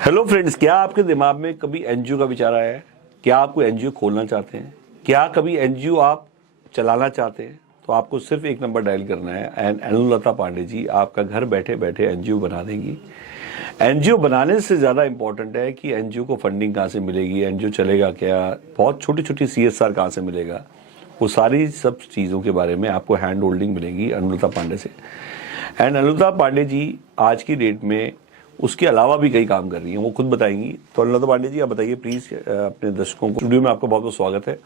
Hello friends, क्या आपके दिमाग में कभी एनजीओ का विचार आया है? क्या आप कोई एनजीओ खोलना चाहते हैं? क्या कभी एनजीओ आप चलाना चाहते हैं? तो आपको सिर्फ एक नंबर डायल करना है एंड अनुलता पांडे जी आपका घर बैठे बैठे एनजीओ बना देंगी। एनजीओ बनाने से ज़्यादा इंपॉर्टेंट है कि एनजीओ को फंडिंग कहाँ से मिलेगी, एनजीओ चलेगा क्या, बहुत छोटी छोटी सीएसआर कहाँ से मिलेगा, वो सारी सब चीज़ों के बारे में आपको हैंड होल्डिंग मिलेगी अनुलता पांडे से। एंड अनुलता पांडे जी आज की डेट में उसके अलावा भी कई काम कर रही हैं, वो खुद बताएंगी। तो अनुलता पांडे जी आप बताइए प्लीज़, अपने दर्शकों को। स्टूडियो में आपका बहुत बहुत स्वागत है।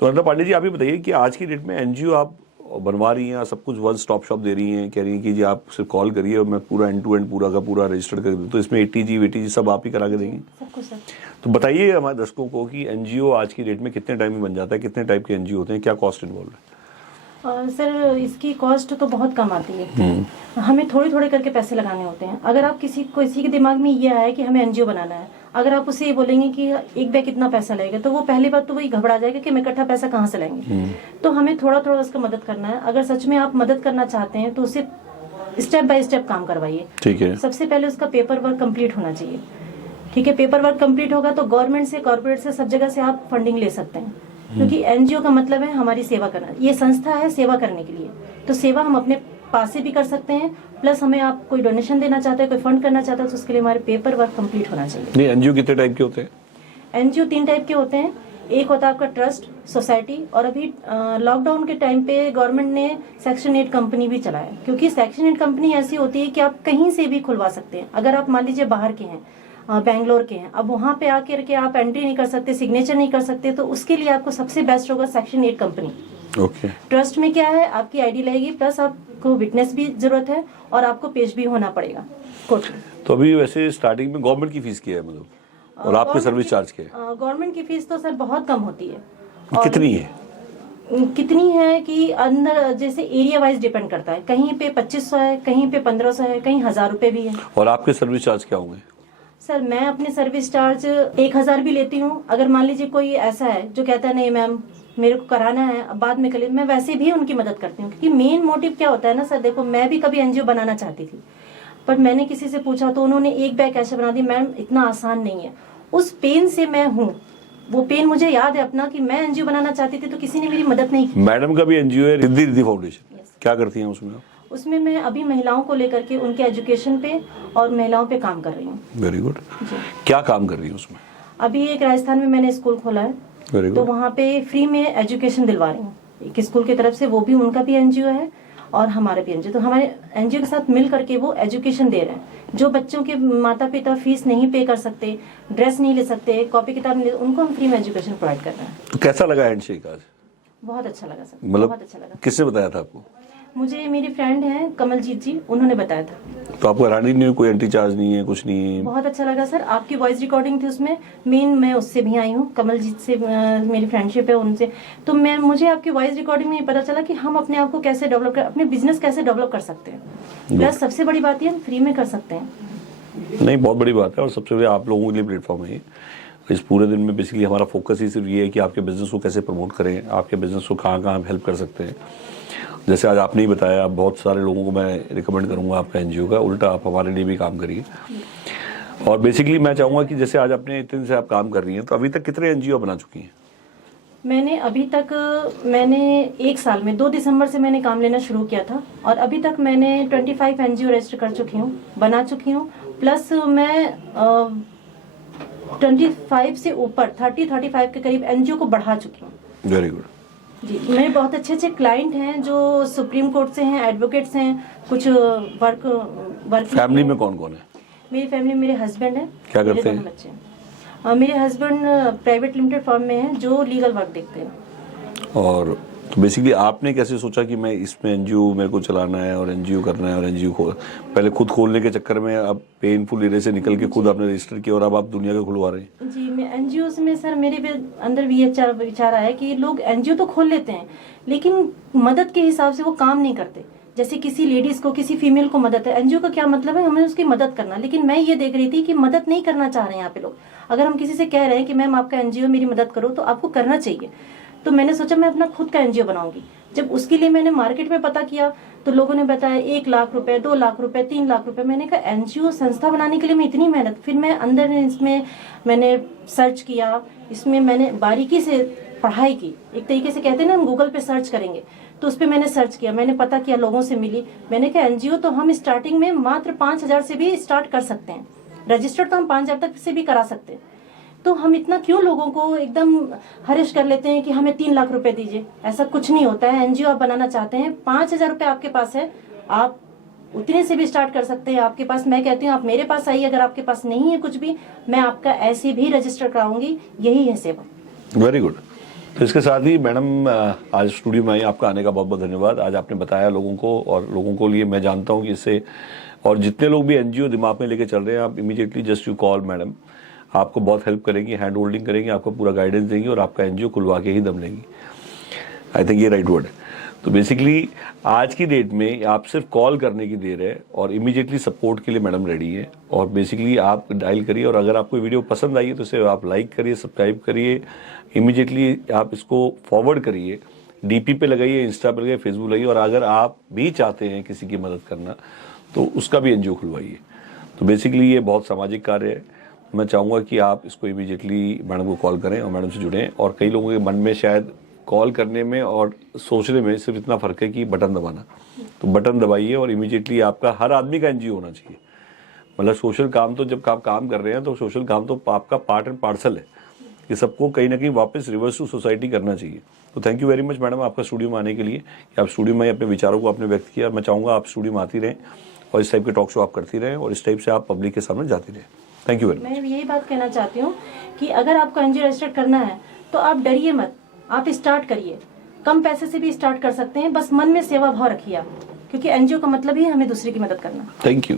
तो अनुलता पांडे जी आप ही बताइए कि आज की डेट में एनजीओ आप बनवा रही हैं, सब कुछ वन स्टॉप शॉप दे रही हैं, कह रही हैं कि जी आप सिर्फ कॉल करिए और मैं पूरा एंड टू एंड पूरा का पूरा रजिस्टर्ड कर दूँ, तो इसमें एटीजी वेटीजी सब आप ही करा के देंगी? सब कुछ सर। तो बताइए हमारे दर्शकों को कि एनजीओ आज की डेट में कितने टाइम में बन जाता है, कितने टाइप के एनजीओ होते हैं, क्या कॉस्ट इन्वॉल्व है? सर इसकी कॉस्ट तो बहुत कम आती है। हमें थोड़े थोड़े करके पैसे लगाने होते हैं। अगर आप किसी के दिमाग में ये आया कि हमें एनजीओ बनाना है, अगर आप उसे ये बोलेंगे कि एक बैग कितना पैसा लगेगा, तो वो पहली बात तो वही घबरा जाएगा कि हम इकट्ठा पैसा कहाँ से लाएंगे। तो हमें थोड़ा थोड़ा उसका मदद करना है। अगर सच में आप मदद करना चाहते हैं तो उसे स्टेप बाय स्टेप काम करवाइए। ठीक है। सबसे पहले उसका पेपर वर्क कम्प्लीट होना चाहिए। ठीक है, पेपर वर्क कम्प्लीट होगा तो गवर्नमेंट से, कॉर्पोरेट से, सब जगह से आप फंडिंग ले सकते हैं। क्योंकि एनजीओ का मतलब है हमारी सेवा करना। ये संस्था है सेवा करने के लिए, तो सेवा हम अपने पास से भी कर सकते हैं। प्लस हमें आप कोई डोनेशन देना चाहते हैं, कोई फंड करना चाहते हैं, तो उसके लिए हमारे पेपर वर्क कंप्लीट होना चाहिए। नहीं, एनजीओ कितने टाइप के होते हैं? एनजीओ 3 टाइप के होते हैं। एक होता है आपका ट्रस्ट, सोसाइटी, और अभी लॉकडाउन के टाइम पे गवर्नमेंट ने सेक्शन 8 कंपनी भी चलाया। क्योंकि सेक्शन 8 कंपनी ऐसी होती है कि आप कहीं से भी खुलवा सकते हैं। अगर आप मान लीजिए बाहर के हैं, बैंगलोर के हैं, अब वहां पे आकर के आप एंट्री नहीं कर सकते, सिग्नेचर नहीं कर सकते, तो उसके लिए आपको सबसे बेस्ट होगा सेक्शन 8 कंपनी। ओके। ट्रस्ट में क्या है, आपकी आईडी लगेगी, प्लस आपको विटनेस भी जरूरत है और आपको पेश भी होना पड़ेगा कोर्ट में। तो अभी वैसे स्टार्टिंग में गवर्नमेंट की फीस क्या है, मतलब, और आपके सर्विस चार्ज क्या है? गवर्नमेंट की फीस तो सर बहुत कम होती है। कितनी है? कितनी है कि अंदर जैसे एरिया वाइज डिपेंड करता है। कहीं पे 2500 है, कहीं पे 1500 है, कहीं 1000 रुपए भी है। और आपके सर्विस चार्ज क्या होंगे? सर मैं अपने सर्विस चार्ज 1000 भी लेती हूँ। अगर मान लीजिए कोई ऐसा है जो कहता है नहीं मैम मेरे को कराना है, अब बाद में कर ले, मैं वैसे भी उनकी मदद करती हूँ। क्योंकि मेन मोटिव क्या होता है ना सर, देखो मैं भी कभी एनजीओ बनाना चाहती थी, पर मैंने किसी से पूछा तो उन्होंने एक बैग कैसे बना दी। मैम इतना आसान नहीं है। उस पेन से मैं हूँ, वो पेन मुझे याद है अपना, कि मैं एनजीओ बनाना चाहती थी तो किसी ने मेरी मदद नहीं की। मैडम का भी एनजीओ है रिद्धि रिद्धि फाउंडेशन, क्या करती हैं उसमें? उसमें मैं अभी महिलाओं को लेकर के उनके एजुकेशन पे और महिलाओं पे काम कर रही हूँ। Very good. क्या काम कर रही है उसमें? अभी एक राजस्थान में मैंने स्कूल खोला है, तो वहाँ पे फ्री में एजुकेशन दिलवा रही हूँ एक स्कूल की तरफ से। वो भी उनका भी एनजीओ है और हमारा भी एनजीओ, तो हमारे एनजीओ के साथ मिल करके वो एजुकेशन दे रहे हैं। जो बच्चों के माता पिता फीस नहीं पे कर सकते, ड्रेस नहीं ले सकते, कॉपी किताब नहीं ले, उनको हम फ्री में एजुकेशन प्रोवाइड कर रहे हैं। तो कैसा लगा हैंडशेक आज? बहुत अच्छा लगा सर, मतलब बहुत अच्छा लगा। किसने बताया था आपको? मुझे मेरी फ्रेंड है कमलजीत जी, उन्होंने बताया था। तो आपको हैरानी नहीं हुई? कोई एंट्री चार्ज नहीं है, कुछ नहीं है? बहुत अच्छा लगा सर। आपकी वॉइस रिकॉर्डिंग थी उसमें, मेन मैं उससे भी आई हूँ, कमलजीत से मेरी फ्रेंडशिप है उनसे। तो मुझे आपकी वॉइस रिकॉर्डिंग में पता चला कि हम अपने आप को कैसे डेवलप कर, अपने बिजनेस कैसे डेवलप कर सकते हैं। प्लस सबसे बड़ी बात ये हम फ्री में कर सकते हैं। नहीं, बहुत बड़ी बात है। और सबसे बड़ी आप लोगों के लिए प्लेटफॉर्म है। इस पूरे दिन में बेसिकली हमारा फोकस ही सिर्फ ये है कि आपके बिजनेस को कैसे प्रमोट करें, आपके बिजनेस को कहाँ कहाँ हेल्प कर सकते हैं। जैसे आज आपने ही बताया, बहुत सारे लोगों को मैं रिकमेंड करूंगा आपका एनजीओ का, उल्टा आप हमारे लिए भी काम करिए। और बेसिकली मैं चाहूँगा कि जैसे आज अपने इतने दिन से आप काम कर रही हैं, तो अभी तक कितने एनजीओ बना चुकी हैं? मैंने 1 साल में 2 दिसंबर से मैंने काम लेना शुरू किया था, और अभी तक मैंने 25 एनजीओ रजिस्टर कर चुकी हूँ, बना चुकी हूँ। प्लस मैं 25 से ऊपर 30-35 के करीब एनजीओ को बढ़ा चुकी हूँ। वेरी गुड जी। मेरे बहुत अच्छे अच्छे क्लाइंट हैं जो सुप्रीम कोर्ट से हैं, एडवोकेट्स हैं, कुछ वर्क। फैमिली में कौन कौन है? मेरी फैमिली, मेरे हस्बैंड हैं, क्या मेरे करते हैं? 2 बच्चे हैं। मेरे हस्बैंड प्राइवेट लिमिटेड फर्म में हैं जो लीगल वर्क देखते हैं। और तो बेसिकली आपने कैसे सोचा कि मैं इसमें एनजीओ मेरे को चलाना है और एनजीओ करना है, और एनजीओ पहले खुद खोलने के चक्कर में अब पेनफुल एरिया से निकल के खुद आपने रजिस्टर किया और अब आप दुनिया का खुलवा रहे हैं? जी, मैं एनजीओ में सर मेरे भी अंदर भी ये विचार आया कि लोग एनजीओ तो खोल लेते हैं, लेकिन मदद के हिसाब से वो काम नहीं करते। जैसे किसी लेडीज को, किसी फीमेल को मदद है, एनजीओ का क्या मतलब है, हमें उसकी मदद करना। लेकिन मैं ये देख रही थी कि मदद नहीं करना चाह रहे हैं यहाँ पे लोग। अगर हम किसी से कह रहे हैं कि मैम आपका एनजीओ मेरी मदद करो, तो आपको करना चाहिए। तो मैंने सोचा मैं अपना खुद का एनजीओ बनाऊंगी। जब उसके लिए मैंने मार्केट में पता किया तो लोगों ने बताया 1 लाख रुपए, 2 लाख रुपए, 3 लाख रुपए। मैंने कहा एनजीओ संस्था बनाने के लिए मैं इतनी मेहनत, फिर मैं अंदर इसमें मैंने सर्च किया, इसमें मैंने बारीकी से पढ़ाई की। एक तरीके से कहते हैं ना हम गूगल पे सर्च करेंगे, तो उस पर मैंने सर्च किया, मैंने पता किया, लोगों से मिली। मैंने कहा एनजीओ तो हम स्टार्टिंग में मात्र 5,000 से भी स्टार्ट कर सकते हैं, रजिस्टर्ड तो हम 5,000 तक से भी करा सकते हैं। तो हम इतना क्यों लोगों को एकदम हरिश कर लेते हैं कि हमें 3 लाख रुपए दीजिए? ऐसा कुछ नहीं होता है। एनजीओ आप बनाना चाहते हैं, 5,000 रुपए आपके पास है, आप उतने से भी स्टार्ट कर सकते हैं। आपके पास, मैं कहती हूँ आप मेरे पास आइए, अगर आपके पास नहीं है कुछ भी, मैं आपका ऐसे भी रजिस्टर कराऊंगी। यही है सेवा। Very good. तो इसके साथ ही मैडम आज स्टूडियो में आई, आपका आने का बहुत बहुत धन्यवाद। आज आपने बताया लोगों को, और लोगों को लिए मैं जानता हूँ कि इससे, और जितने लोग भी एनजीओ दिमाग में लेके चल रहे हैं, आप immediately just you call madam, आपको बहुत हेल्प करेंगी, हैंड होल्डिंग करेंगी, आपको पूरा गाइडेंस देंगी और आपका एनजीओ खुलवा के ही दम लेंगी। आई थिंक ये राइट वर्ड है। तो बेसिकली आज की डेट में आप सिर्फ कॉल करने की देर है और इमीडिएटली सपोर्ट के लिए मैडम रेडी है। और बेसिकली आप डायल करिए, और अगर आपको वीडियो पसंद आई है तो इसे आप लाइक करिए, सब्सक्राइब करिए, इमीडिएटली आप इसको फॉरवर्ड करिए, डीपी पे लगाइए, इंस्टा पे लगाइए, फेसबुक लगाइए। और अगर आप भी चाहते हैं किसी की मदद करना तो उसका भी एनजीओ खुलवाइए। तो बेसिकली ये बहुत सामाजिक कार्य है। मैं चाहूँगा कि आप इसको इमीडिएटली मैडम को कॉल करें और मैडम से जुड़ें। और कई लोगों के मन में शायद कॉल करने में और सोचने में सिर्फ इतना फर्क है कि बटन दबाना, तो बटन दबाइए और इमीडिएटली आपका, हर आदमी का एनजीओ होना चाहिए। मतलब सोशल काम तो जब आप काम कर रहे हैं तो सोशल काम तो आपका पार्ट एंड पार्सल है, ये सबको कहीं ना कहीं वापस रिवर्स टू सोसाइटी करना चाहिए। तो thank you very much madam आपका स्टूडियो में आने के लिए, कि आप स्टूडियो में अपने विचारों को आपने व्यक्त किया। मैं चाहूँगा आप स्टूडियो में आती रहें और इस टाइप के टॉक शो आप करती रहें और इस टाइप से आप पब्लिक के सामने जाती रहें। Thank you very much. मैं यही बात कहना चाहती हूँ कि अगर आपको एनजीओ रजिस्टर करना है तो आप डरिए मत, आप स्टार्ट करिए। कम पैसे से भी स्टार्ट कर सकते हैं, बस मन में सेवा भाव रखिए आप, क्योंकि एनजीओ का मतलब ही हमें दूसरे की मदद करना। Thank you.